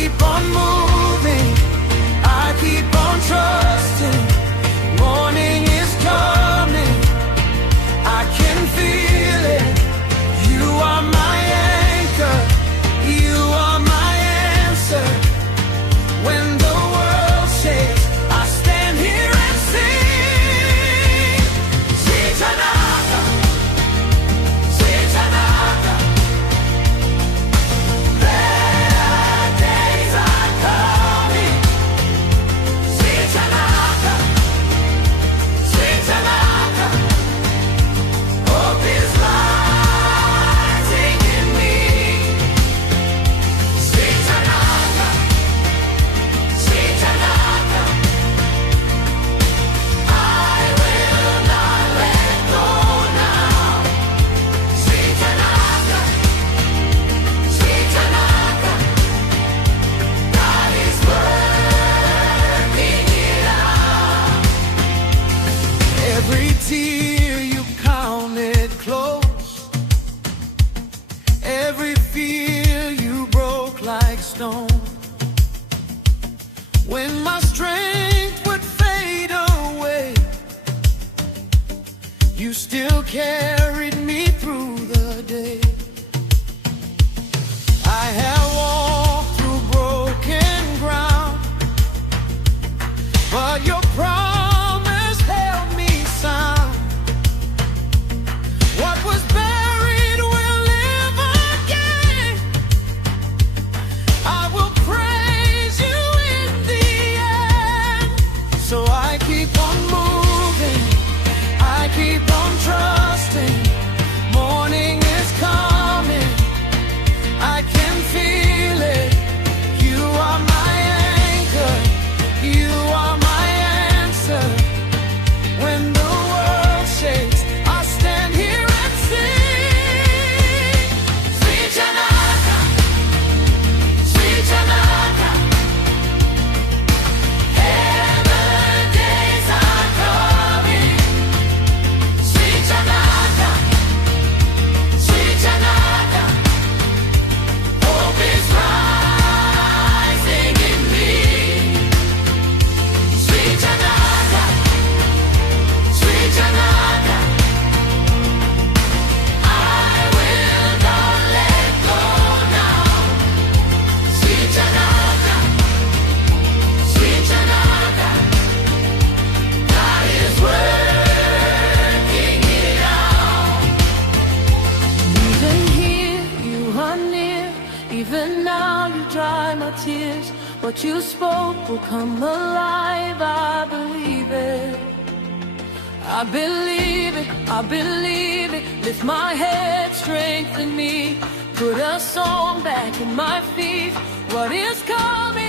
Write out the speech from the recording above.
keep on moving, I keep on trusting. Morning is coming, I can feel it. You are my anchor, you are my answer. When the world shakes, I stand here and sing. Sweet Tanaka, sweet Tanaka. Better days are coming. Sweet Tanaka, sweet Tanaka. Hope is rising in me. Sweet Tanaka, sweet Tanaka. I will not let go now. Sweet Tanaka, sweet Tanaka. God is working it out. Every tear you counted close, every fear you broke like stone. When my strength would fade away, you still carried me through the day. I have walked through broken ground, but your promise held me sound. What was buried will live again. I will praise you in the end. So I keep on moving, I keep on trusting. Morning is coming, I can feel it. You are my anchor, you are my answer. When the world shakes, I stand here and sing. Sweet Tanaka, sweet Tanaka. Heaven days are coming. Sweet Tanaka, sweet Tanaka. Hope is rising in me. Sweet Tanaka, sweet Tanaka. I will not let go now. Sweet Tanaka, sweet Tanaka. God is working it out. Even here you are near, even now you dry my tears. What you spoke will come alive, I believe it. I believe it, I believe it. Lift my head, strengthen me. Put a song back in my feet. What is coming?